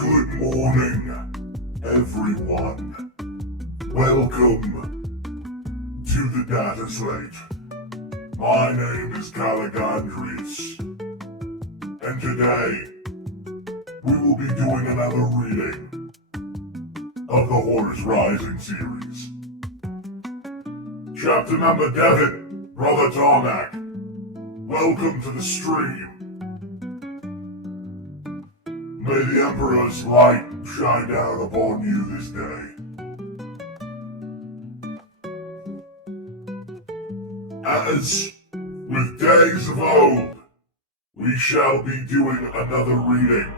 Good morning, everyone. Welcome to the data slate. My name is Caligandrius, and today we will be doing another reading of the Horus Rising series. Chapter number 11, Brother Tarmac. Welcome to the stream. May the Emperor's light shine down upon you this day. As with days of old, we shall be doing another reading.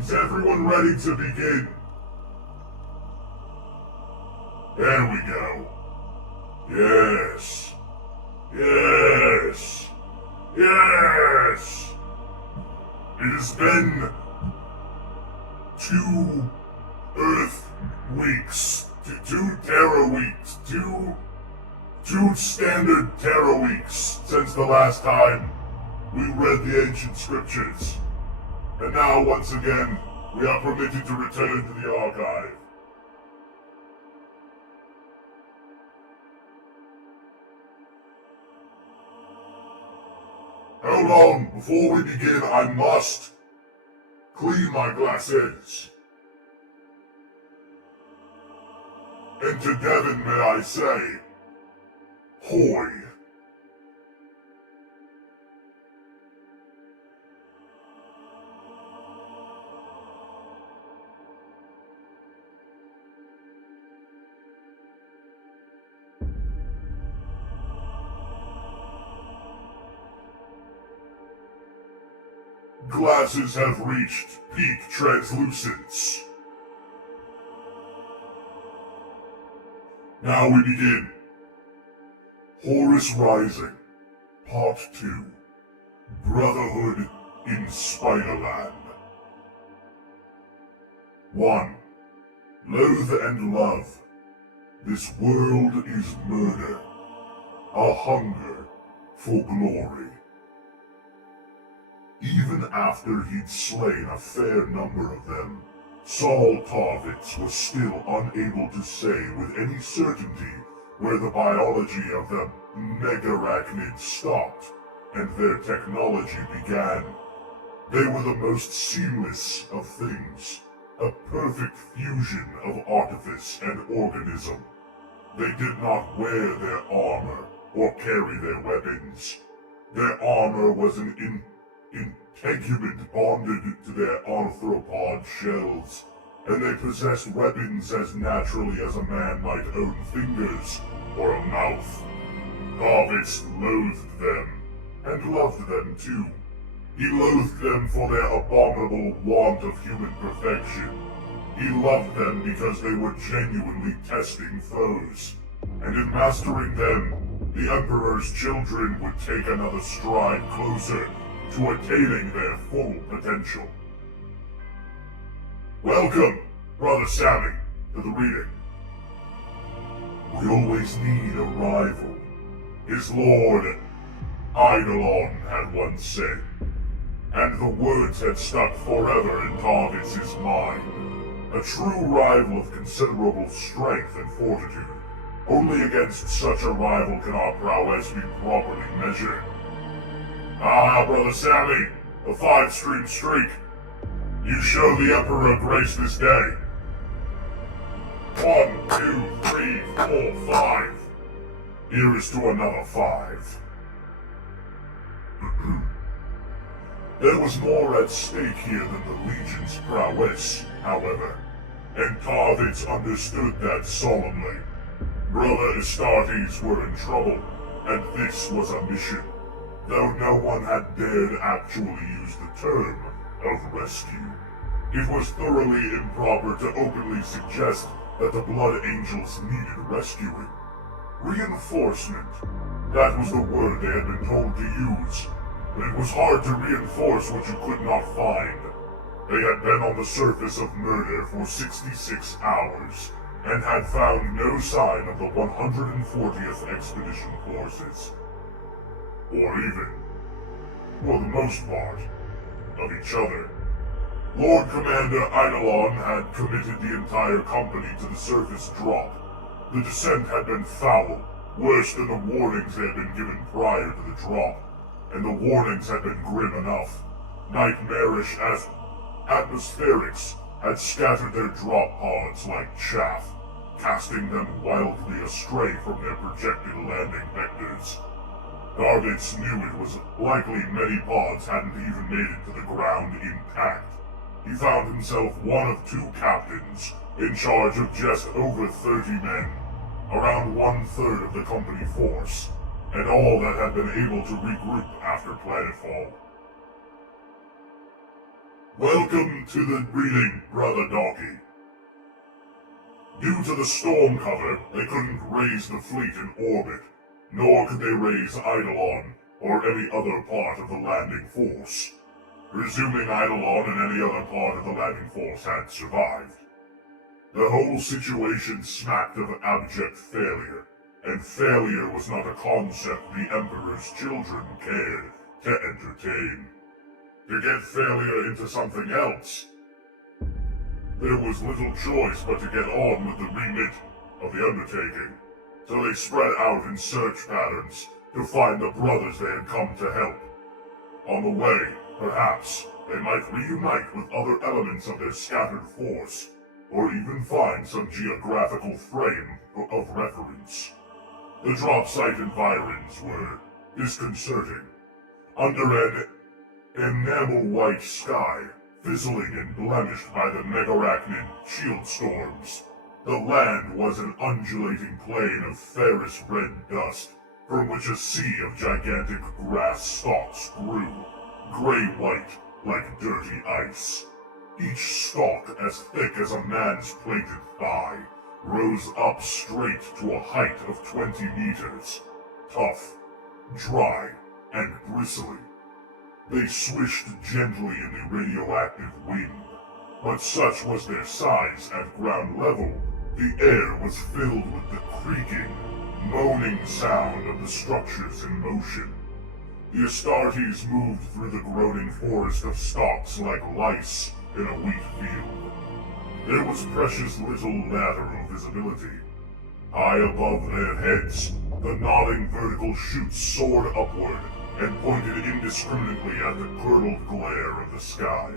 Is everyone ready to begin? There we go. Yes. Yes. Yes! It has been 2 Earth weeks, 2 Terra weeks, two standard Terra weeks since the last time we read the ancient scriptures. And now, once again, we are permitted to return to the archive. Hold on, before we begin, I must clean my glasses. And to Devon may I say, hoy. Glasses have reached peak translucence. Now we begin. Horus Rising, Part 2. Brotherhood in Spiderland. 1. Loathe and love. This world is murder. A hunger for glory. Even after he'd slain a fair number of them, Saul Tarvitz was still unable to say with any certainty where the biology of the megarachnids stopped and their technology began. They were the most seamless of things, a perfect fusion of artifice and organism. They did not wear their armor or carry their weapons. Their armor was an integument bonded to their arthropod shells, and they possessed weapons as naturally as a man might own fingers or a mouth. Tarvitz loathed them, and loved them too. He loathed them for their abominable want of human perfection. He loved them because they were genuinely testing foes, and in mastering them, the Emperor's children would take another stride closer to attaining their full potential. Welcome, Brother Sammy, to the reading. We always need a rival. His lord, Eidolon, had once said, and the words had stuck forever in Tarvitz's mind. A true rival of considerable strength and fortitude. Only against such a rival can our prowess be properly measured. Ah, Brother Sammy, a 5-stream streak. You show the Emperor grace this day. 1, 2, 3, 4, 5. Here is to another 5. There was more at stake here than the Legion's prowess, however, and Tarvitz understood that solemnly. Brother Astartes were in trouble, and this was a mission. Though no one had dared actually use the term of rescue. It was thoroughly improper to openly suggest that the Blood Angels needed rescuing. Reinforcement. That was the word they had been told to use, but it was hard to reinforce what you could not find. They had been on the surface of murder for 66 hours, and had found no sign of the 140th Expedition Forces. Or even, for the most part, of each other. Lord Commander Eidolon had committed the entire company to the surface drop. The descent had been foul, worse than the warnings they had been given prior to the drop, and the warnings had been grim enough. Nightmarish as atmospherics had scattered their drop pods like chaff, casting them wildly astray from their projected landing vectors. Darvitz knew it was likely many pods hadn't even made it to the ground intact. He found himself one of two captains, in charge of just over 30 men, around 1/3 of the company force, and all that had been able to regroup after planetfall. Welcome to the reading, Brother Donkey. Due to the storm cover, they couldn't raise the fleet in orbit, nor could they raise Eidolon or any other part of the landing force, presuming Eidolon and any other part of the landing force had survived. The whole situation smacked of abject failure, and failure was not a concept the Emperor's children cared to entertain. To get failure into something else, there was little choice but to get on with the remit of the undertaking, so they spread out in search patterns to find the brothers they had come to help. On the way, perhaps, they might reunite with other elements of their scattered force, or even find some geographical frame of reference. The drop site environs were disconcerting. Under an enamel-white sky, fizzling and blemished by the megarachnid shield storms, the land was an undulating plain of ferrous red dust, from which a sea of gigantic grass stalks grew, gray-white like dirty ice. Each stalk, as thick as a man's plated thigh, rose up straight to a height of 20 meters, tough, dry, and bristly. They swished gently in the radioactive wind, but such was their size at ground level, the air was filled with the creaking, moaning sound of the structures in motion. The Astartes moved through the groaning forest of stalks like lice in a wheat field. There was precious little lateral visibility. High above their heads, the nodding vertical shoots soared upward and pointed indiscriminately at the curdled glare of the sky.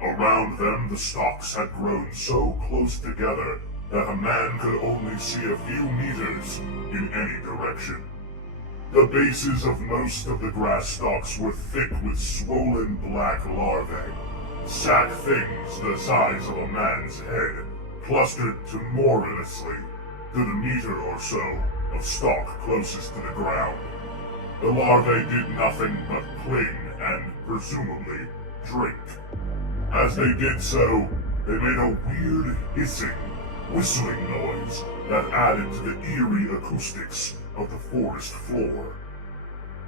Around them, the stalks had grown so close together that a man could only see a few meters in any direction. The bases of most of the grass stalks were thick with swollen black larvae, sack things the size of a man's head, clustered timorously to the meter or so of stalk closest to the ground. The larvae did nothing but cling and, presumably, drink. As they did so, they made a weird hissing, whistling noise that added to the eerie acoustics of the forest floor.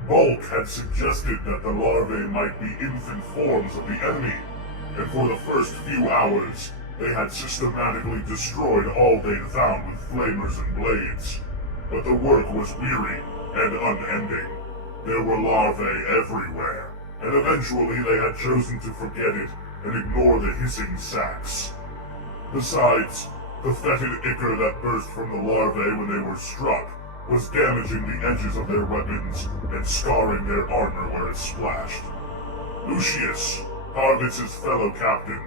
Bulk had suggested that the larvae might be infant forms of the enemy, and for the first few hours, they had systematically destroyed all they'd found with flamers and blades. But the work was weary and unending. There were larvae everywhere, and eventually they had chosen to forget it and ignore the hissing sacks. Besides, the fetid ichor that burst from the larvae when they were struck was damaging the edges of their weapons and scarring their armor where it splashed. Lucius, Darvitz's fellow captain,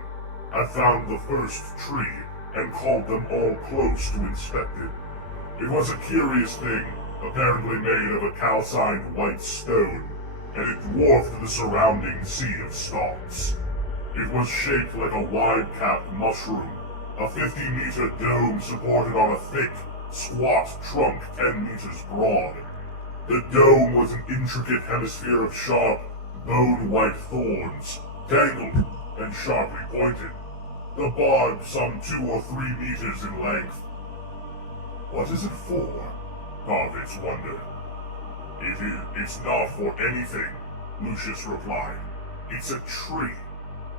had found the first tree and called them all close to inspect it. It was a curious thing, apparently made of a calcined white stone, and it dwarfed the surrounding sea of stalks. It was shaped like a wide-capped mushroom, a 50-meter dome supported on a thick, squat trunk 10 meters broad. The dome was an intricate hemisphere of sharp, bone-white thorns, tangled and sharply pointed, the barb some 2 or 3 meters in length. What is it for? Darvitz wondered. It's not for anything, Lucius replied. It's a tree.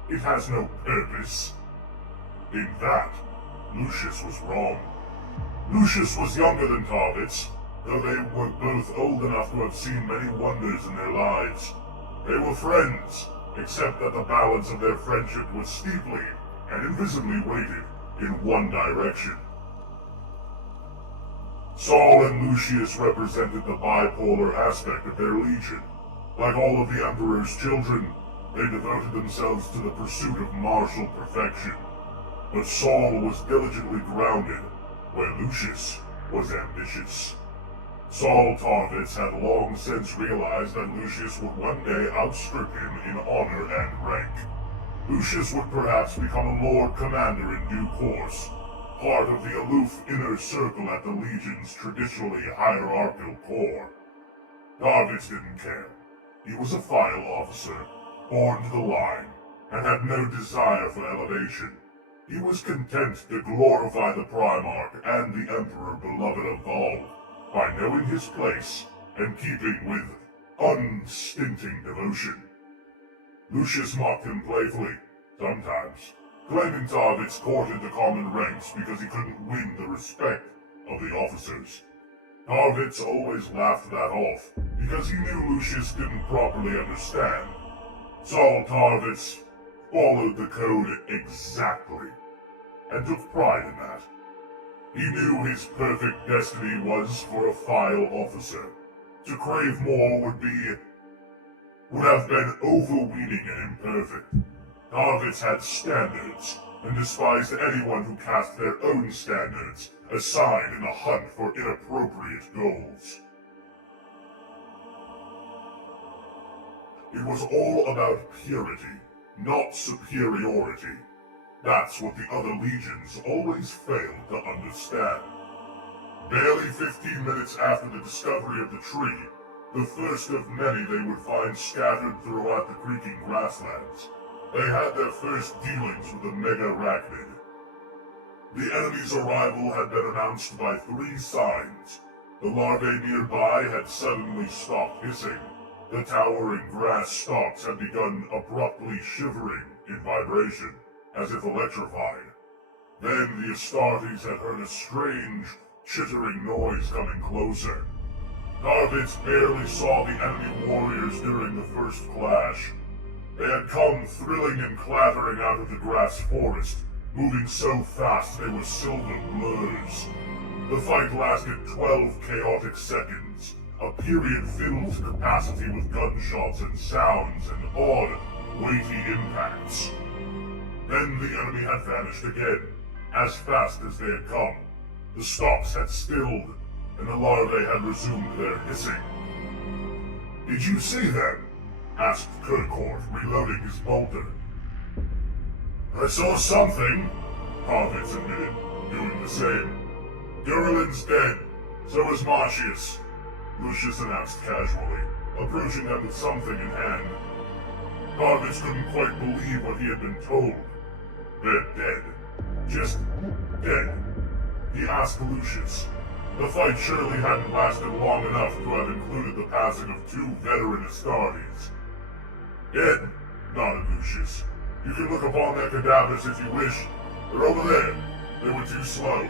It has no purpose. In that, Lucius was wrong. Lucius was younger than Darvitz, though they were both old enough to have seen many wonders in their lives. They were friends, except that the balance of their friendship was steeply and invisibly weighted in one direction. Saul and Lucius represented the bipolar aspect of their legion. Like all of the Emperor's children, they devoted themselves to the pursuit of martial perfection. But Saul was diligently grounded, where Lucius was ambitious. Saul Tarvitz had long since realized that Lucius would one day outstrip him in honor and rank. Lucius would perhaps become a Lord Commander in due course, part of the aloof inner circle at the Legion's traditionally hierarchical core. Tarvitz didn't care. He was a file officer, born to the line, and had no desire for elevation. He was content to glorify the Primarch and the Emperor beloved of all, by knowing his place and keeping with unstinting devotion. Lucius mocked him playfully, sometimes, claiming Tarvitz courted the common ranks because he couldn't win the respect of the officers. Tarvitz always laughed that off, because he knew Lucius didn't properly understand. Saul Tarvitz followed the code exactly, and took pride in that. He knew his perfect destiny was for a file officer. To crave more would have been overweening and imperfect. Tarvitz had standards, and despised anyone who cast their own standards aside in the hunt for inappropriate goals. It was all about purity, not superiority. That's what the other legions always failed to understand. Barely 15 minutes after the discovery of the tree, the first of many they would find scattered throughout the creaking grasslands, they had their first dealings with the mega-arachnid. The enemy's arrival had been announced by 3 signs. The larvae nearby had suddenly stopped hissing. The towering grass stalks had begun abruptly shivering in vibration, as if electrified. Then the Astartes had heard a strange, chittering noise coming closer. Tarvitz barely saw the enemy warriors during the first clash. They had come thrilling and clattering out of the grass forest, moving so fast they were silver blurs. The fight lasted 12 chaotic seconds, a period filled to capacity with gunshots and sounds and odd, weighty impacts. Then the enemy had vanished again, as fast as they had come. The stalks had stilled, and the larvae had resumed their hissing. "Did you see them?" asked Kirkhoff, reloading his bolter. "I saw something," Tarvitz admitted, doing the same. "Duralin's dead, so is Marcius," Lucius announced casually, approaching them with something in hand. Tarvitz couldn't quite believe what he had been told. "They're dead. Just dead?" He asked Lucius. The fight surely hadn't lasted long enough to have included the passing of 2 veteran Astartes. "Dead," nodded Lucius. "You can look upon their cadavers if you wish. They're over there. They were too slow."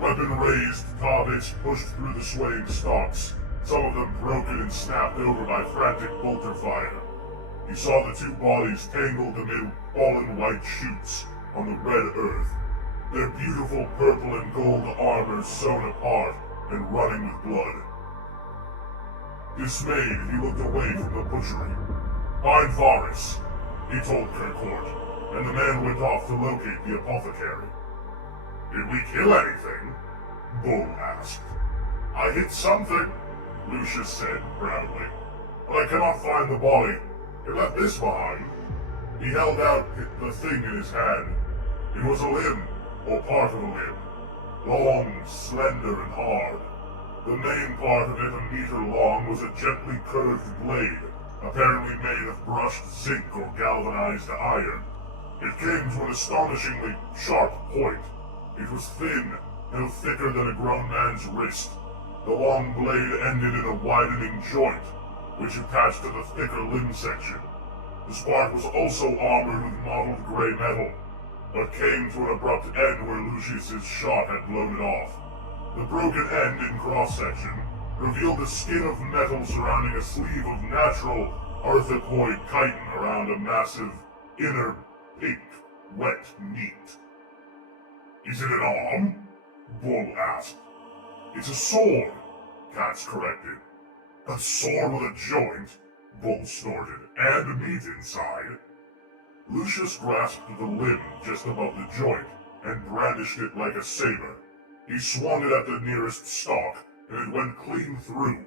Weapon raised, Tarvitz pushed through the swaying stalks, some of them broken and snapped over by frantic bolter fire. He saw the 2 bodies tangled amid fallen white shoots on the red earth, their beautiful purple and gold armor sewn apart and running with blood. Dismayed, he looked away from the butchery. "Find Horus," he told Kirkhoff, and the man went off to locate the apothecary. "Did we kill anything?" Bull asked. "I hit something," Lucius said proudly, "but I cannot find the body. It left this behind." He held out the thing in his hand. It was a limb, or part of a limb, long, slender, and hard. The main part of it, a meter long, was a gently curved blade, apparently made of brushed zinc or galvanized iron. It came to an astonishingly sharp point. It was thin, no thicker than a grown man's wrist. The long blade ended in a widening joint, which attached to the thicker limb section. The spark was also armored with mottled gray metal, but came to an abrupt end where Lucius's shot had blown it off. The broken end in cross-section revealed a skin of metal surrounding a sleeve of natural, arthropoid chitin around a massive, inner, pink, wet meat. Is it an arm? Bull asked. It's a sword, Katz corrected. A sword with a joint? Bull snorted. And meat inside. Lucius grasped the limb just above the joint and brandished it like a saber. He swung it at the nearest stalk, and it went clean through.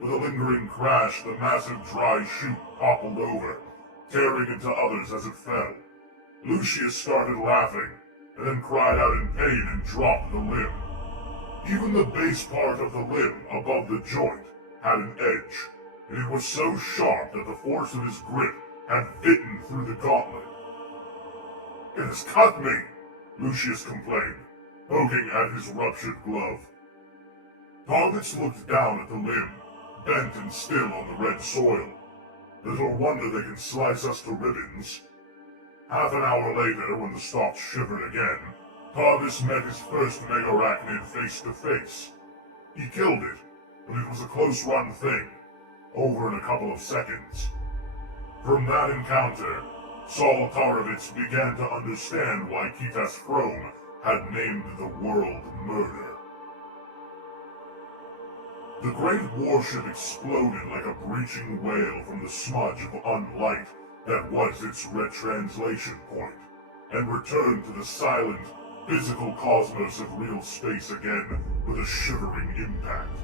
With a lingering crash, the massive dry shoot toppled over, tearing into others as it fell. Lucius started laughing, and then cried out in pain and dropped the limb. Even the base part of the limb above the joint had an edge, and it was so sharp that the force of his grip had bitten through the gauntlet. It has cut me, Lucius complained, poking at his ruptured glove. Targets looked down at the limb, bent and still on the red soil. Little wonder they can slice us to ribbons. Half an hour later, when the stalks shivered again, Targus met his first megarachnid face to face. He killed it, but it was a close-run thing, over in a couple of seconds. From that encounter, Saul Tarovitz began to understand why Kitas Chrome had named the world Murder. The great warship exploded like a breaching whale from the smudge of unlight that was its retranslation point, and returned to the silent, physical cosmos of real space again with a shivering impact.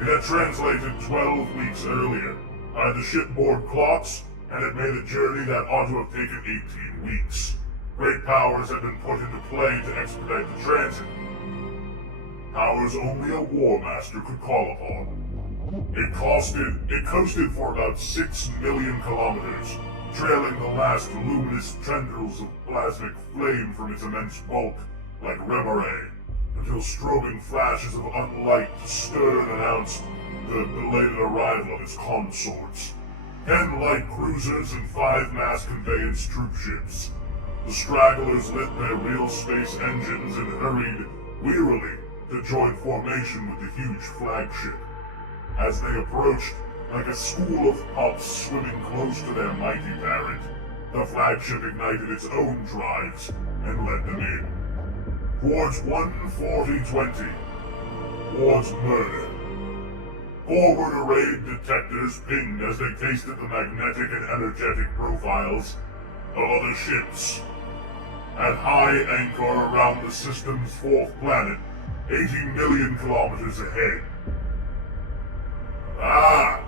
It had translated 12 weeks earlier by the shipboard clocks, and it made a journey that ought to have taken 18 weeks. Great powers had been put into play to expedite the transit. Powers only a war master could call upon. It coasted for about 6 million kilometers, trailing the last luminous tendrils of plasmic flame from its immense bulk, like Remorae, until strobing flashes of unlight stern announced the belated arrival of its consorts. 10 light cruisers and 5 mass conveyance troopships. The stragglers lit their real space engines and hurried wearily to join formation with the huge flagship. As they approached, like a school of pups swimming close to their mighty parent, the flagship ignited its own drives and led them in. Towards 14020. Towards Murder. Forward arrayed detectors pinged as they tasted the magnetic and energetic profiles of other ships. At high anchor around the system's 4th planet, 80 million kilometers ahead. Ah!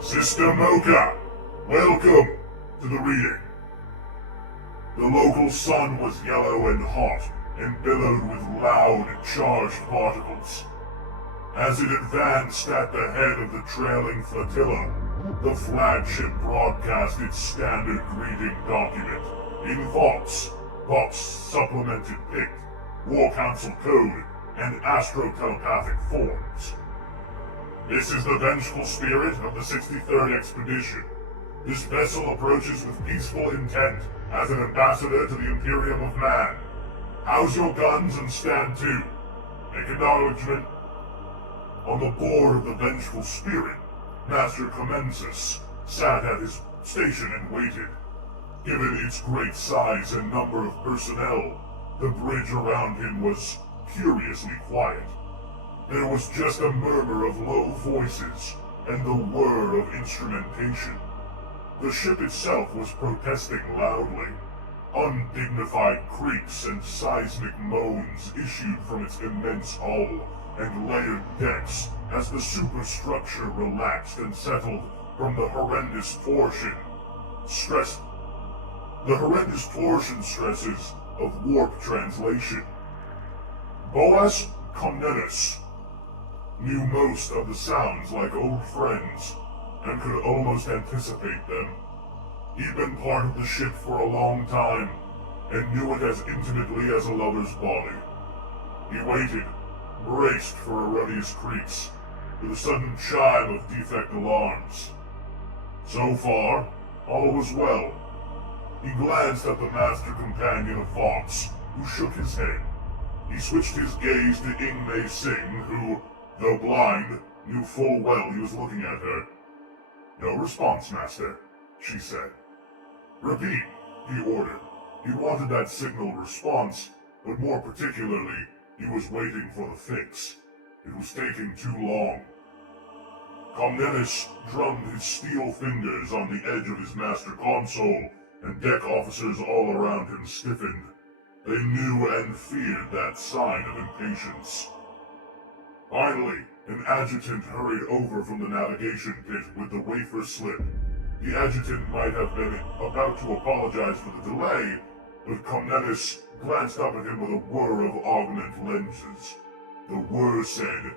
Sister Mocha! Welcome to the reading. The local sun was yellow and hot, and billowed with loud, charged particles. As it advanced at the head of the trailing flotilla, the flagship broadcast its standard greeting document in Vox supplemented Pict, War Council code, and astro-telepathic forms. This is the vengeful spirit of the 63rd Expedition. This vessel approaches with peaceful intent as an ambassador to the Imperium of Man. House your guns and stand to. Make acknowledgement. On the board of the vengeful spirit, Master Comensus sat at his station and waited. Given its great size and number of personnel, the bridge around him was curiously quiet. There was just a murmur of low voices and the whir of instrumentation. The ship itself was protesting loudly. Undignified creaks and seismic moans issued from its immense hull and layered decks as the superstructure relaxed and settled from the horrendous torsion stresses of warp translation. Boas Comnenus knew most of the sounds like old friends, and could almost anticipate them. He'd been part of the ship for a long time, and knew it as intimately as a lover's body. He waited, braced for erroneous creaks, with a sudden chime of defect alarms. So far, all was well. He glanced at the master companion of Vox, who shook his head. He switched his gaze to Ingmei Singh, who, though blind, knew full well he was looking at her. No response, Master, she said. Repeat, he ordered. He wanted that signal response, but more particularly, he was waiting for the fix. It was taking too long. Comnenus drummed his steel fingers on the edge of his master console, and deck officers all around him stiffened. They knew and feared that sign of impatience. Finally, an adjutant hurried over from the navigation pit with the wafer slip. The adjutant might have been about to apologize for the delay, but Comnenus glanced up at him with a whir of augment lenses. The whir said,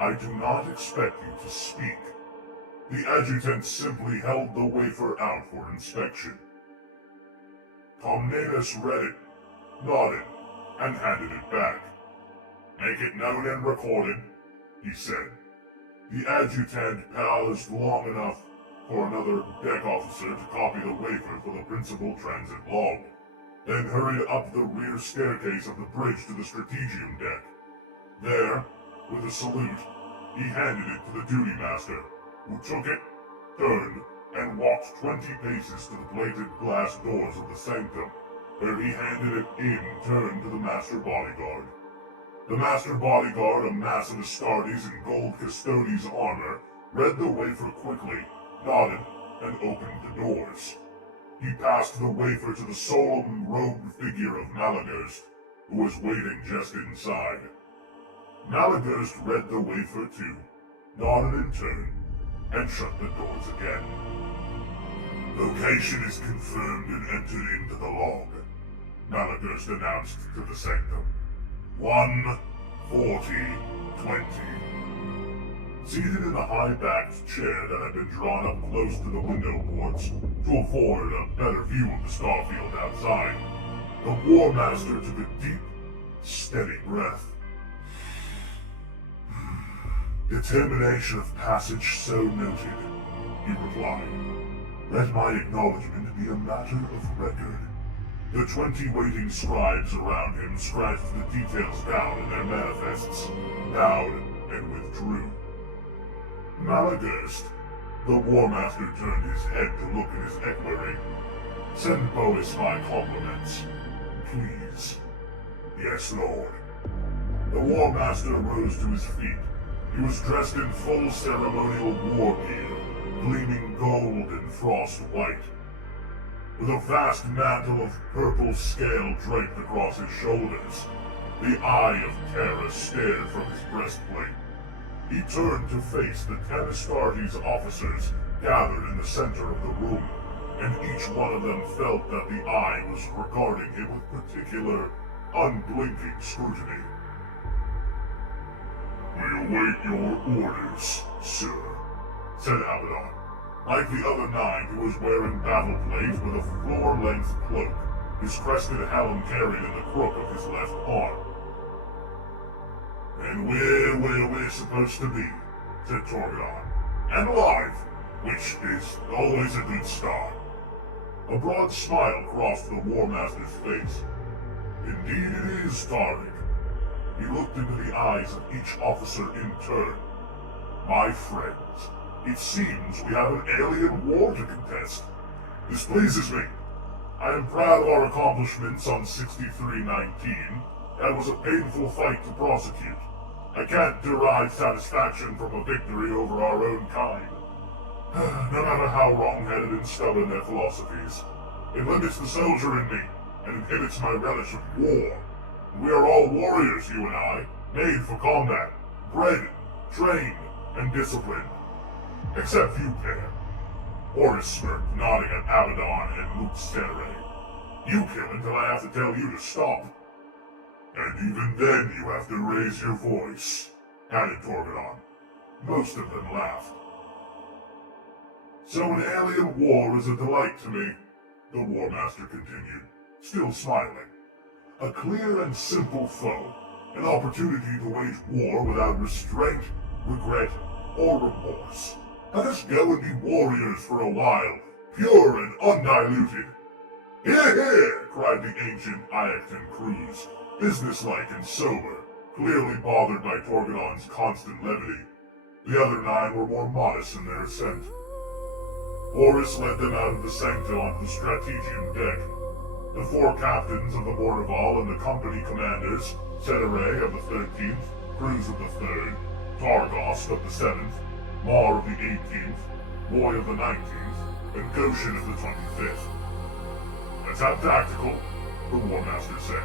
"I do not expect you to speak." The adjutant simply held the wafer out for inspection. Comnenus read it, nodded, and handed it back. "Make it known and recorded," he said. The adjutant paused long enough for another deck officer to copy the wafer for the principal transit log, then hurried up the rear staircase of the bridge to the strategium deck. There, with a salute, he handed it to the duty master, who took it, turned, and walked 20 paces to the plated glass doors of the sanctum, where he handed it in turn to the master bodyguard. The master bodyguard, a mass of Astartes in gold custodes armor, read the wafer quickly, nodded, and opened the doors. He passed the wafer to the solemn-robed figure of Malagurst, who was waiting just inside. Malagurst read the wafer too, nodded in turn, and shut the doors again. "Location is confirmed and entered into the log," Malagurst announced to the sanctum. 1:40:20. Seated in a high-backed chair that had been drawn up close to the window boards to afford a better view of the starfield outside, the War Master took a deep, steady breath. "Determination of passage so noted," he replied. "Let my acknowledgement be a matter of record." The 20 waiting scribes around him scratched the details down in their manifests, bowed, and withdrew. Malagurst, the War Master turned his head to look at his equerry. "Send Boas my compliments, please." "Yes, Lord." The War Master rose to his feet. He was dressed in full ceremonial war gear, gleaming gold and frost white. With a vast mantle of purple scale draped across his shoulders, the eye of terror stared from his breastplate. He turned to face the 10 Astartes officers gathered in the center of the room, and each one of them felt that the eye was regarding him with particular, unblinking scrutiny. "We await your orders, sir," said Abaddon. Like the other 9, he was wearing battle plate with a floor-length cloak, his crested helm carried in the crook of his left arm. "And we're where we're supposed to be," said Torgadon. "And alive, which is always a good start." A broad smile crossed the War Master's face. "Indeed it is, Tariq." He looked into the eyes of each officer in turn. "My friends, it seems we have an alien war to contest. This pleases me. I am proud of our accomplishments on 6319. That was a painful fight to prosecute. I can't derive satisfaction from a victory over our own kind. No matter how wrong-headed and stubborn their philosophies, it limits the soldier in me and inhibits my relish of war. We are all warriors, you and I, made for combat, bred, trained, and disciplined. Except you pair." Horus smirked, nodding at Abaddon and Muxtere. "You kill until I have to tell you to stop." "And even then you have to raise your voice," added Torgadon. Most of them laughed. "So an alien war is a delight to me," the War Master continued, still smiling. "A clear and simple foe, an opportunity to wage war without restraint, regret, or remorse. Let us go and be warriors for a while, pure and undiluted." "Hear, hear!" cried the ancient Iacton crews, businesslike and sober, clearly bothered by Torgadon's constant levity. The other 9 were more modest in their assent. Horus led them out of the sanctum onto the Strategium deck. The 4 captains of the Bordeval and the company commanders, Ceterae of the 13th, Cruz of the 3rd, Targost of the 7th, Mar of the 18th, Roy of the 19th, and Goshen of the 25th. "Let's have tactical," the War Master said.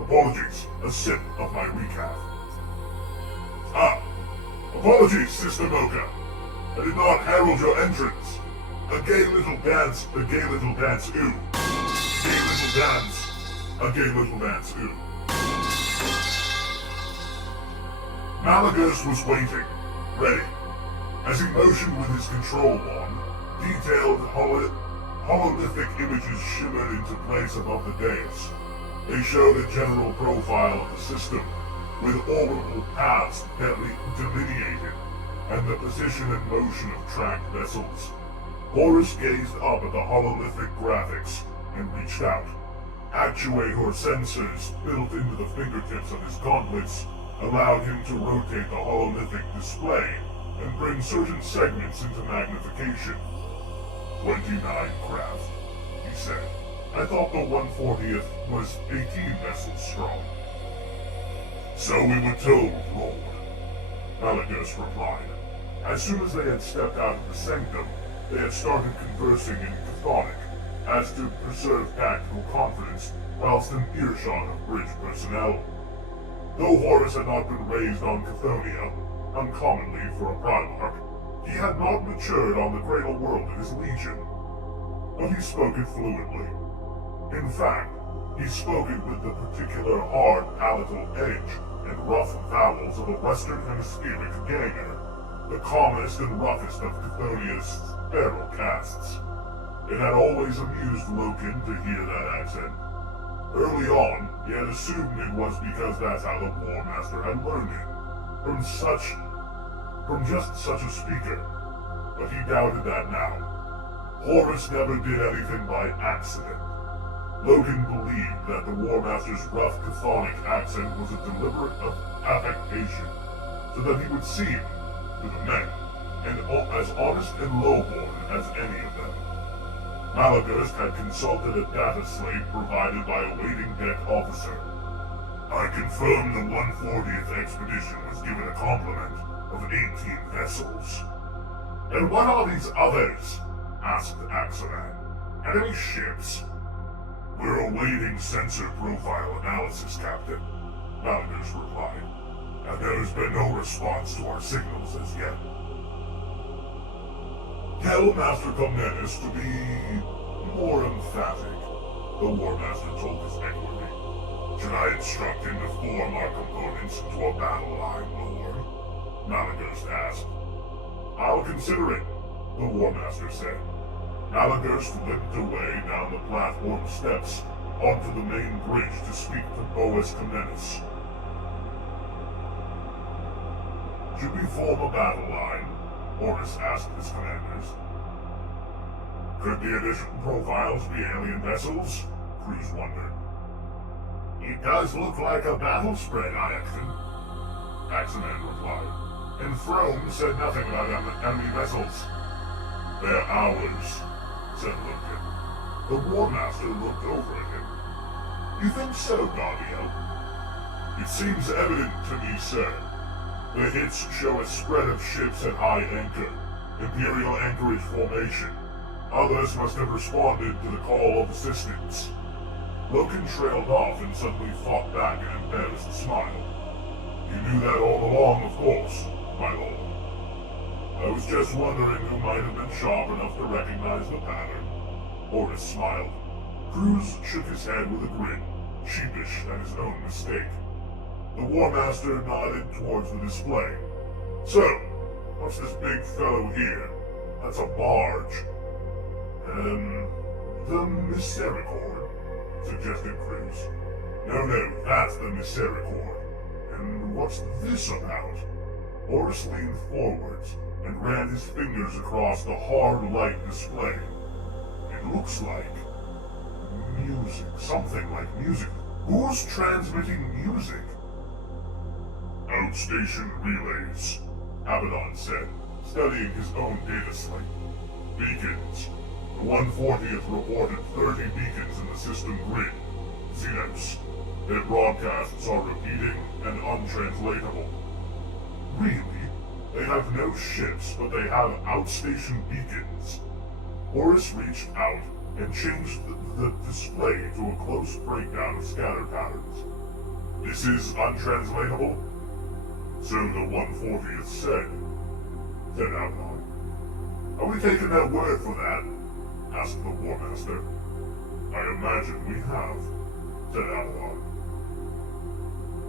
Apologies, a sip of my recap. Apologies, Sister Mocha. I did not herald your entrance. A gay little dance, ooh. Gay little dance, a gay little dance, ooh. Malagos was waiting, ready. As he motioned with his control wand, detailed hololithic images shimmered into place above the dais. They showed a general profile of the system, with orbital paths delineated, and the position and motion of tracked vessels. Horus gazed up at the hololithic graphics and reached out. Actuator sensors built into the fingertips of his gauntlets allowed him to rotate the hololithic display and bring certain segments into magnification. 29 craft, he said. I thought the 140th was 18 vessels strong. So we were told, Lord, Malagos replied. As soon as they had stepped out of the sanctum, they had started conversing in Chthonic, as to preserve tactical confidence whilst in earshot of bridge personnel. Though Horus had not been raised on Chthoniya, uncommonly for a Primarch, he had not matured on the cradle world of his legion. But he spoke it fluently. In fact, he spoke it with the particular hard palatal edge and rough vowels of a Western Hemispheric ganger, the commonest and roughest of Chthonia's feral castes. It had always amused Loken to hear that accent. Early on, he had assumed it was because that's how the War Master had learned it, from just such a speaker. But he doubted that now. Horus never did anything by accident. Loken believed that the War Master's rough Chthonic accent was a deliberate affectation, so that he would seem, to the men, as honest and lowborn as any of them. Malagos had consulted a data slate provided by a waiting deck officer. I confirm the 140th expedition was given a complement of 18 vessels. And what are these others? Asked Axeman. Enemy ships? We're awaiting sensor profile analysis, Captain, Malagos replied. And there has been no response to our signals as yet. Tell Master Comnenus to be more emphatic, the War Master told his equerry. Should I instruct him to form our components into a battle line, Lord? Malagos asked. I'll consider it, the War Master said. Malagos limped away down the platform steps onto the main bridge to speak to Boas Comnenus. Should we form a battle line? Horus asked his commanders. Could the additional profiles be alien vessels? Cruz wondered. It does look like a battle spread, Iaxon, Axeman replied. And Throne said nothing about enemy vessels. They're ours, said Loken. The War Master looked over at him. You think so, Guardio? It seems evident to me, sir. The hits show a spread of ships at high anchor, Imperial anchorage formation. Others must have responded to the call of assistance. Loken trailed off and suddenly fought back an embarrassed smile. You knew that all along, of course, my lord. I was just wondering who might have been sharp enough to recognize the pattern. Horus smiled. Cruz shook his head with a grin, sheepish at his own mistake. The War Master nodded towards the display. So, what's this big fellow here? That's a barge. The Misericord, suggested Cruz. No, that's the Misericord. And what's this about? Horus leaned forwards and ran his fingers across the hard light display. It looks like music, something like music. Who's transmitting music? A Outstation relays, Abaddon said, studying his own data slate. Beacons. The 140th reported 30 beacons in the system grid. Xenos. Their broadcasts are repeating and untranslatable. Really? They have no ships, but they have outstation beacons. Horus reached out and changed the display to a close breakdown of scatter patterns. This is untranslatable? So the 140th said Abaddon. Are we taking their word for that? Asked the War Master. I imagine we have, said Abaddon.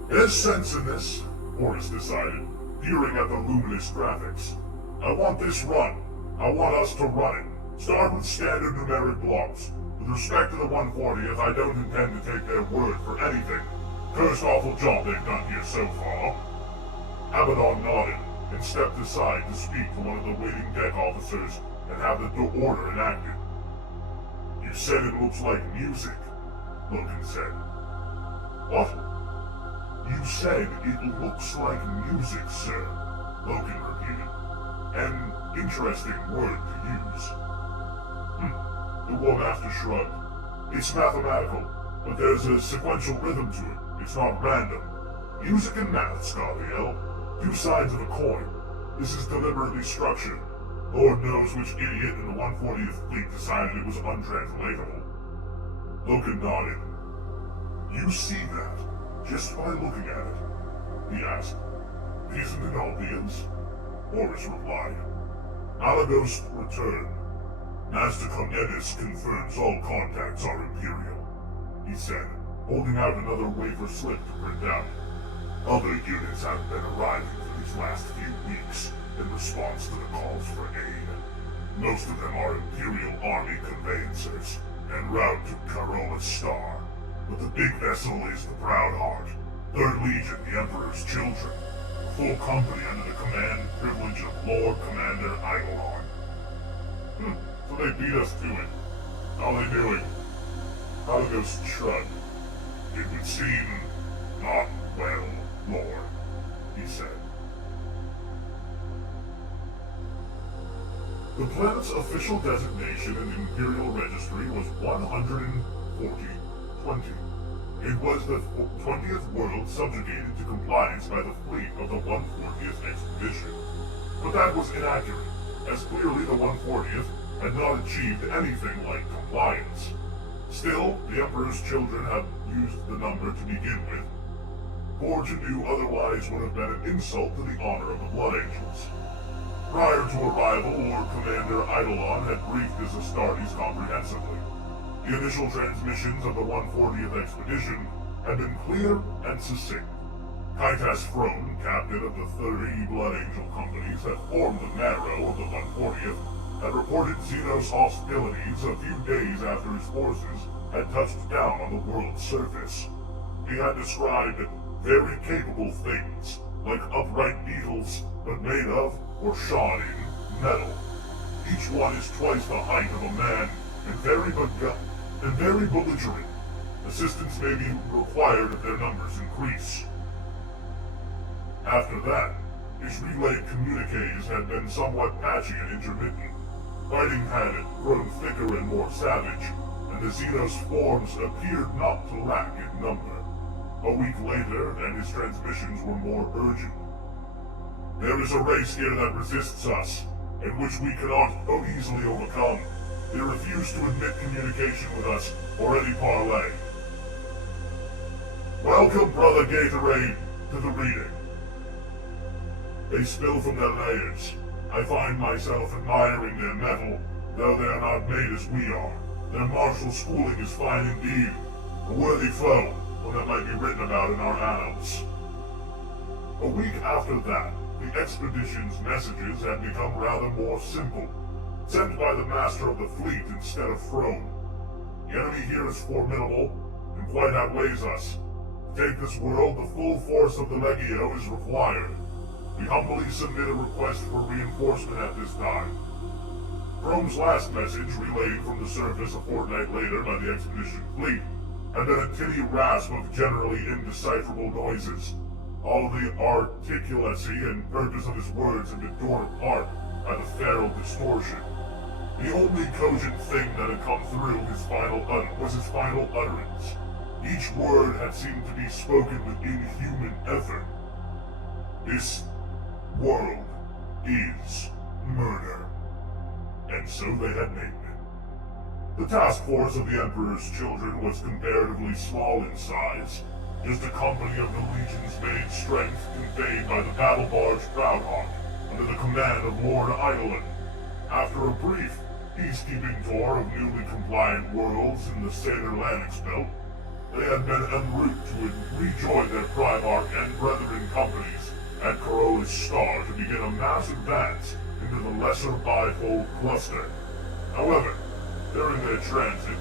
There's sense in this, Horus decided, peering at the luminous graphics. I want this run. I want us to run it. Start with standard numeric blocks. With respect to the 140th, I don't intend to take their word for anything. Cursed awful job they've done here so far. Abaddon nodded and stepped aside to speak to one of the waiting deck officers and have the order enacted. You said it looks like music, Logan said. What? You said it looks like music, sir, Logan repeated. An interesting word to use. The War Master shrugged. It's mathematical, but there's a sequential rhythm to it. It's not random. Music and math, Scaviel. Two sides of a coin. This is deliberately structured. Lord knows which idiot in the 140th fleet decided it was untranslatable. Logan nodded. You see that, just by looking at it? He asked. Isn't it obvious? Horus replied. Alagos returned. Master Caligandrius confirms all contacts are Imperial, he said, holding out another waiver slip to print out. Other units have been arriving for these last few weeks in response to the calls for aid. Most of them are Imperial Army conveyancers, en route to Carola's Star. But the big vessel is the Proudheart, 3rd Legion, the Emperor's Children, a full company under the command and privilege of Lord Commander Eidolon. So they beat us to it. How are they doing? Alagos shrugged. It would seem not well, Lord, he said. The planet's official designation in the Imperial Registry was 140-20. It was the 20th world subjugated to compliance by the fleet of the 140th expedition. But that was inaccurate, as clearly the 140th had not achieved anything like compliance. Still, the Emperor's children had used the number to begin with. For to do otherwise would have been an insult to the honor of the Blood Angels. Prior to arrival, Lord Commander Eidolon had briefed his Astartes comprehensively. The initial transmissions of the 140th expedition had been clear and succinct. Kaitas Frone, captain of the 30 Blood Angel companies that formed the marrow of the 140th, had reported Xenos hostilities a few days after his forces had touched down on the world's surface. He had described very capable things, like upright beetles, but made of, or shod in, metal. Each one is twice the height of a man, and very belligerent. Assistance may be required if their numbers increase. After that, his relayed communiques had been somewhat patchy and intermittent. Fighting had grown thicker and more savage, and the Xenos forms appeared not to lack in number. A week later, and his transmissions were more urgent. There is a race here that resists us, and which we cannot so easily overcome. They refuse to admit communication with us or any parley. Welcome, Brother Gatorade, to the reading. They spill from their layers. I find myself admiring their mettle, though they are not made as we are. Their martial schooling is fine indeed. A worthy foe, one that might be written about in our annals. A week after that, the expedition's messages had become rather more simple, sent by the master of the fleet instead of Frone. The enemy here is formidable, and quite outweighs us. To take this world, the full force of the Legio is required. We humbly submit a request for reinforcement at this time. Frome's last message, relayed from the surface a fortnight later by the expedition fleet, had been a tinny rasp of generally indecipherable noises. All the articulacy and purpose of his words had been torn apart by the feral distortion. The only cogent thing that had come through was his final utterance. Each word had seemed to be spoken with inhuman effort. This world is murder. And so they had named it. The task force of the Emperor's children was comparatively small in size, just a company of the Legion's main strength conveyed by the battle barge Proudhawk, under the command of Lord Eidolon. After a brief peacekeeping tour of newly compliant worlds in the Saturlanix belt, they had been en route to rejoin their Primarch and brethren companies at Horus Star to begin a mass advance into the Lesser Bifold Cluster. However, during their transit,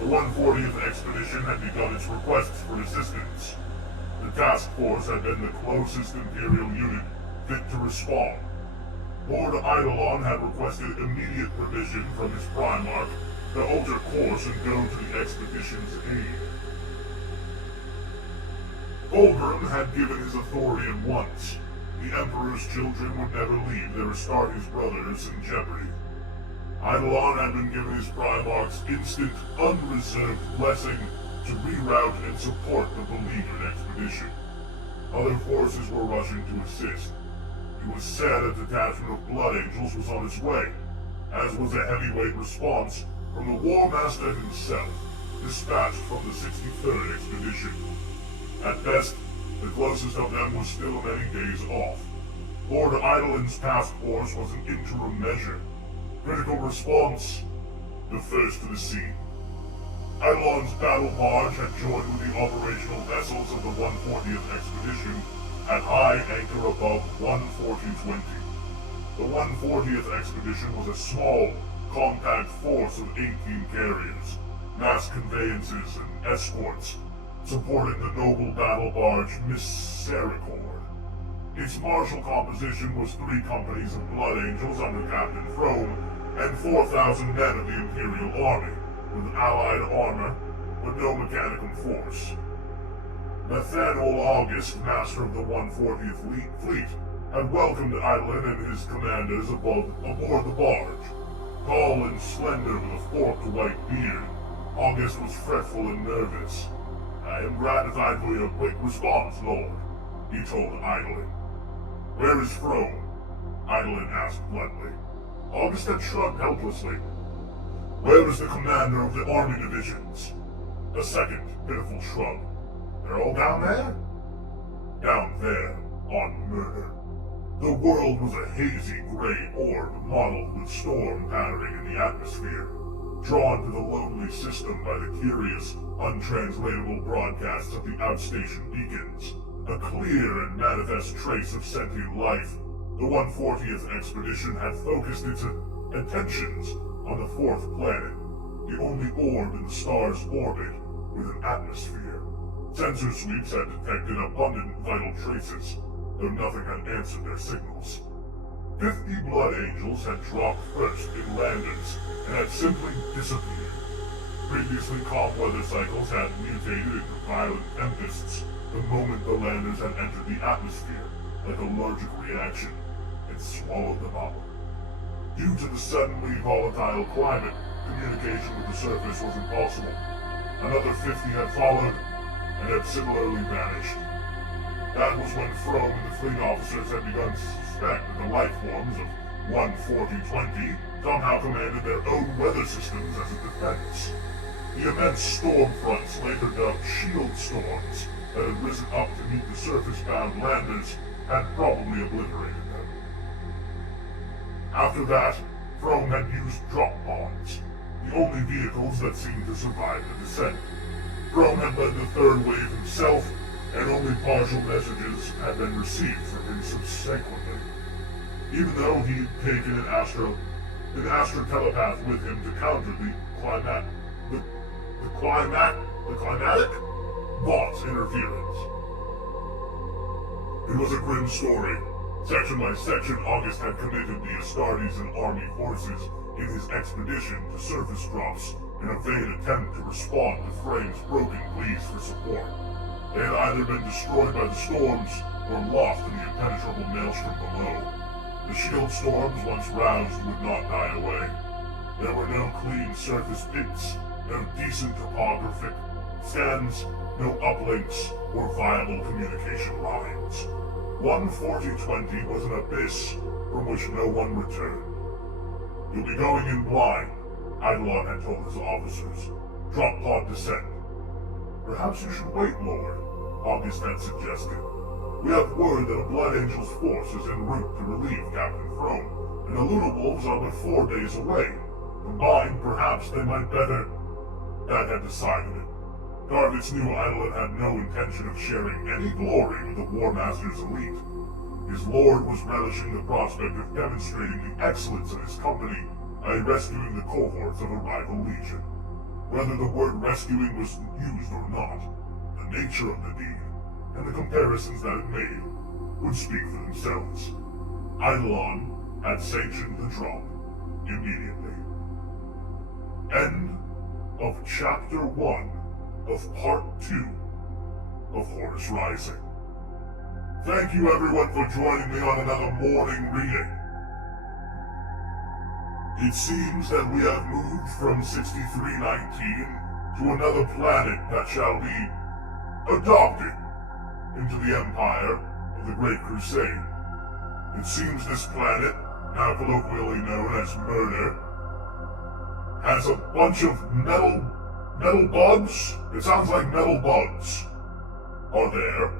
the 140th Expedition had begun its requests for assistance. The task force had been the closest Imperial unit fit to respond. Lord Eidolon had requested immediate permission from his Primarch to alter course and go to the expedition's aid. Fulgrim had given his authority at once. The Emperor's children would never leave their Astartes brothers in jeopardy. Eidolon had been given his Primarch's instant, unreserved blessing to reroute and support the beleaguered expedition. Other forces were rushing to assist. It was said a detachment of Blood Angels was on its way, as was a heavyweight response from the War Master himself, dispatched from the 63rd Expedition. At best, the closest of them was still many days off. Lord Eidolon's task force was an interim measure. Critical response, the first to the scene. Eidolon's battle barge had joined with the operational vessels of the 140th Expedition at high anchor above 14020. The 140th Expedition was a small, compact force of 18 carriers, mass conveyances, and escorts, supporting the noble battle barge Misericord. Its martial composition was 3 companies of Blood Angels under Captain Frome and 4,000 men of the Imperial Army, with allied armor, but no mechanical force. Nathaniel August, master of the 140th Fleet, had welcomed Eidolon and his commanders aboard the barge. Tall and slender with a forked white beard, August was fretful and nervous. "I am gratified for your quick response, Lord," he told Eidolon. "Where is Frome?" Eidolon asked bluntly. August had shrugged helplessly. "Where is the commander of the army divisions?" A second pitiful shrug. "They're all down there?" "Down there, on murder." The world was a hazy gray orb mottled with storm pattering in the atmosphere, drawn to the lonely system by the curious, untranslatable broadcasts of the outstation beacons. A clear and manifest trace of sentient life, the 140th Expedition had focused its attentions on the 4th planet, the only orb in the star's orbit with an atmosphere. Sensor sweeps had detected abundant vital traces, though nothing had answered their signals. 50 Blood Angels had dropped first in landers and had simply disappeared. Previously calm weather cycles had mutated into violent tempests the moment the landers had entered the atmosphere, like allergic reaction, and swallowed them up. Due to the suddenly volatile climate, communication with the surface was impossible. Another 50 had followed, and had similarly vanished. That was when Frome and the fleet officers had begun to suspect that the life forms of 14020 somehow commanded their own weather systems as a defense. The immense storm fronts, later dubbed shield storms, that had risen up to meet the surface-bound landers, had probably obliterated them. After that, Frome had used drop pods, the only vehicles that seemed to survive the descent. Frome had led the 3rd wave himself, and only partial messages had been received from him subsequently. Even though he had taken an astro telepath with him to counter the climatic bot's interference. It was a grim story. Section by section, August had committed the Astartes and army forces in his expedition to surface drops in a vain attempt to respond to Frame's broken pleas for support. They had either been destroyed by the storms or lost in the impenetrable maelstrom below. The shield storms, once roused, would not die away. There were no clean surface pits, no decent topographic stands, no uplinks, or viable communication lines. 14020 was an abyss from which no one returned. You'll be going in blind, Eidolon had told his officers. Drop pod descent. Perhaps you should wait, Lord, August had suggested. We have word that a Blood Angel's force is en route to relieve Captain Throne, and the Luna Wolves are but 4 days away. Combined, perhaps they might better... That had decided it. Darvit's new Eidolon had no intention of sharing any glory with the War Master's elite. His lord was relishing the prospect of demonstrating the excellence of his company by rescuing the cohorts of a rival legion. Whether the word rescuing was used or not, the nature of the deed, and the comparisons that it made, would speak for themselves. Eidolon had sanctioned the drop immediately. End of Chapter 1 of Part 2 of Horus Rising. Thank you everyone for joining me on another morning reading. It seems that we have moved from 6319 to another planet that shall be adopted into the empire of the Great Crusade. It seems this planet, now colloquially known as Murder, has a bunch of metal bugs? It sounds like metal bugs are there,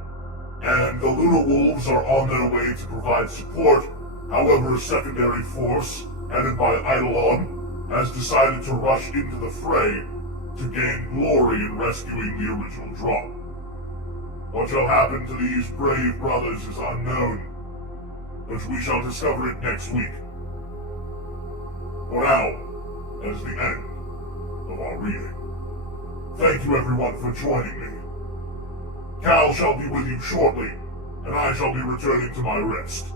and the Luna Wolves are on their way to provide support. However, a secondary force, headed by Eidolon, has decided to rush into the fray to gain glory in rescuing the original drop. What shall happen to these brave brothers is unknown, but we shall discover it next week. For now, that is the end of our reading. Thank you everyone for joining me. Cal shall be with you shortly, and I shall be returning to my rest.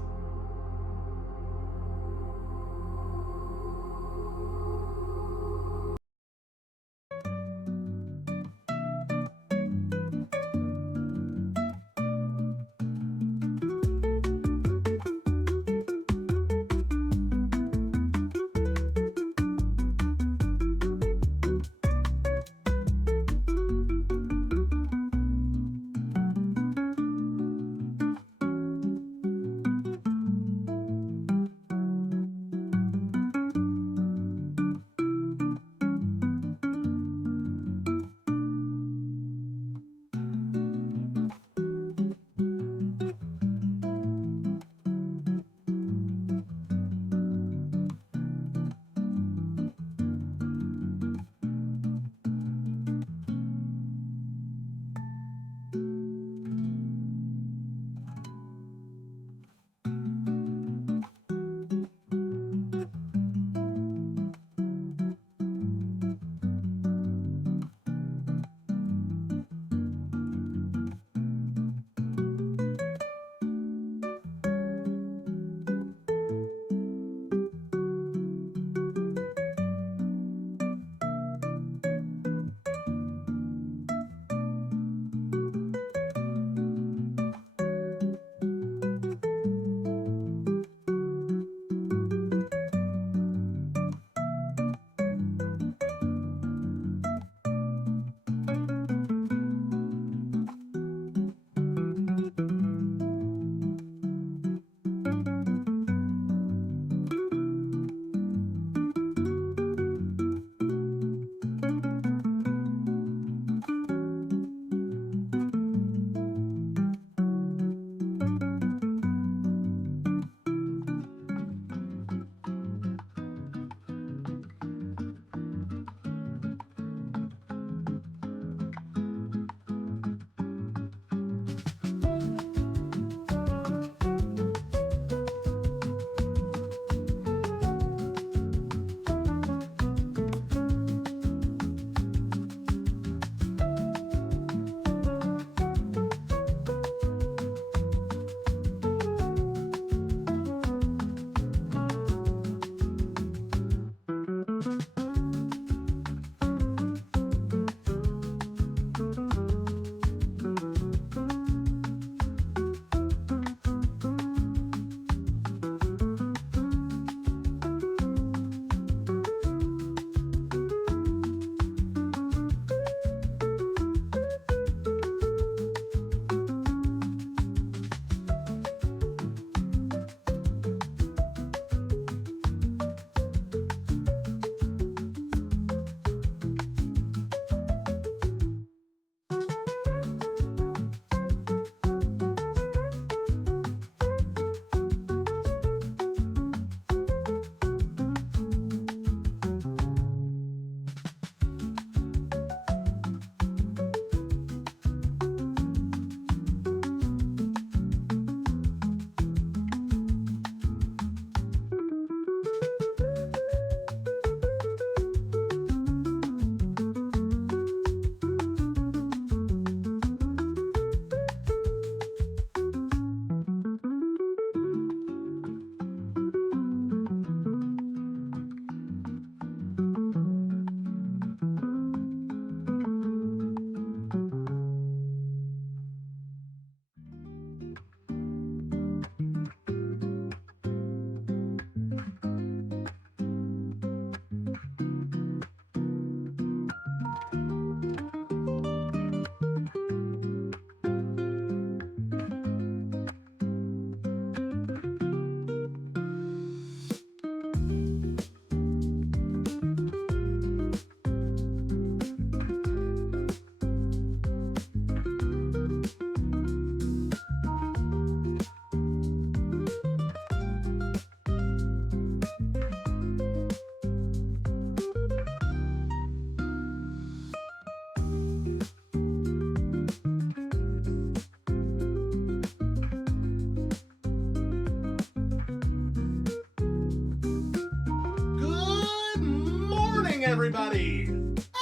everybody.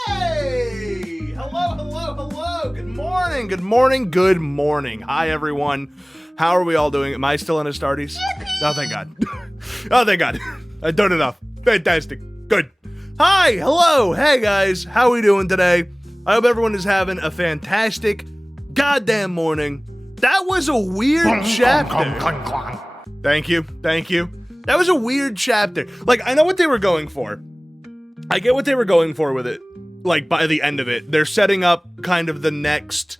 Hey! Hello, hello, hello. Good morning, good morning, good morning. Hi, everyone. How are we all doing? Am I still in Astartes? Oh, thank God. Oh, thank God. I've done enough. Fantastic. Good. Hi, hello. Hey, guys. How are we doing today? I hope everyone is having a fantastic goddamn morning. That was a weird chapter. Thank you. Thank you. That was a weird chapter. Like, I know what they were going for. I get what they were going for with it. Like, by the end of it, they're setting up kind of the next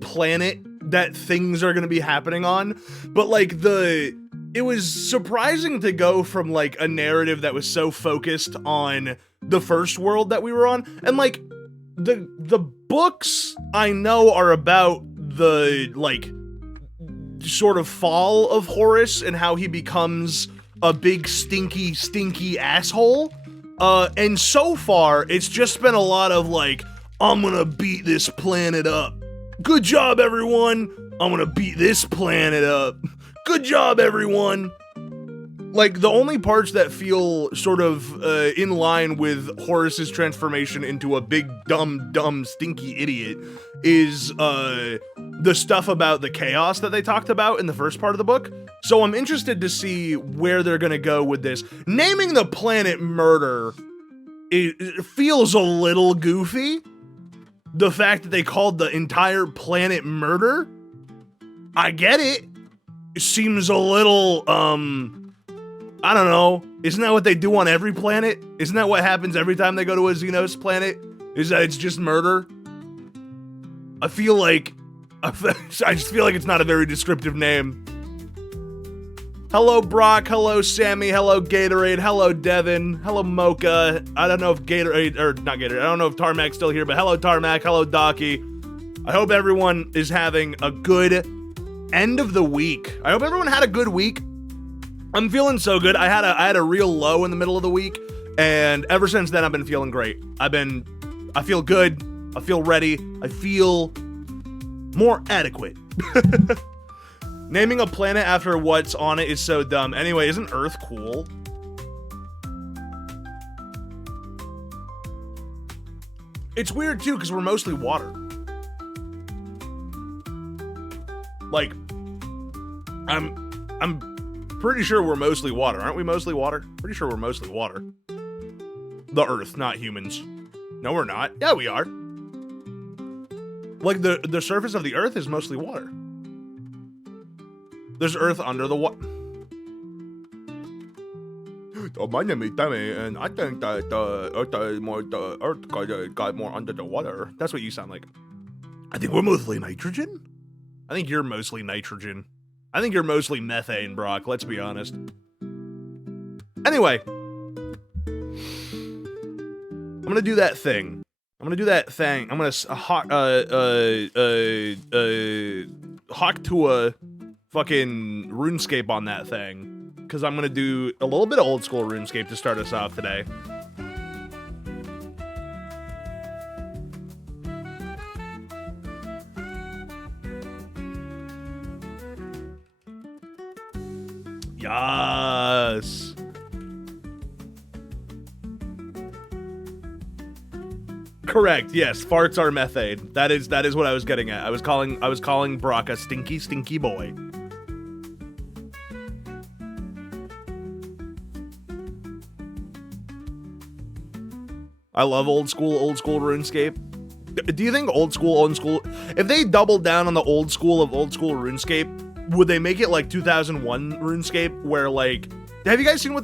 planet that things are going to be happening on. But, like, it was surprising to go from, like, a narrative that was so focused on the first world that we were on. And, like, the books I know are about the, like, sort of fall of Horus and how he becomes a big stinky asshole. And so far, it's just been a lot of like, I'm gonna beat this planet up. Good job, everyone. I'm gonna beat this planet up. Good job, everyone. Like, the only parts that feel sort of in line with Horus's transformation into a big, dumb, stinky idiot is the stuff about the chaos that they talked about in the first part of the book. So I'm interested to see where they're gonna go with this. Naming the planet Murder, it feels a little goofy. The fact that they called the entire planet Murder, I get it. It seems a little, I don't know. Isn't that what they do on every planet? Isn't that what happens every time they go to a Xenos planet? Is that it's just murder? I just feel like it's not a very descriptive name. Hello, Brock. Hello, Sammy. Hello, Gatorade. Hello, Devin. Hello, Mocha. I don't know if Gatorade, or not Gatorade, I don't know if Tarmac's still here, but hello, Tarmac. Hello, Docky. I hope everyone is having a good end of the week. I hope everyone had a good week. I'm feeling so good. I had a real low in the middle of the week, and ever since then, I've been feeling great. I feel good. I feel ready. I feel more adequate. Naming a planet after what's on it is so dumb. Anyway, isn't Earth cool? It's weird too, because we're mostly water. Like, I'm pretty sure we're mostly water. Aren't we mostly water? Pretty sure we're mostly water. The Earth, not humans. No, we're not. Yeah, we are. Like, the surface of the Earth is mostly water. There's Earth under the water. Oh, my name is Demi, and I think that the Earth got more under the water. That's what you sound like. I think we're mostly nitrogen? I think you're mostly nitrogen. I think you're mostly methane, Brock, let's be honest. Anyway. I'm gonna do that thing. I'm gonna hawk to a fucking RuneScape on that thing. Because I'm gonna do a little bit of old school RuneScape to start us off today. Yes. Correct. Yes, farts are methane. That is what I was getting at. I was calling Brock a stinky boy. I love old school RuneScape. Do you think old school, if they doubled down on the old school RuneScape, would they make it like 2001 RuneScape where, like, have you guys seen what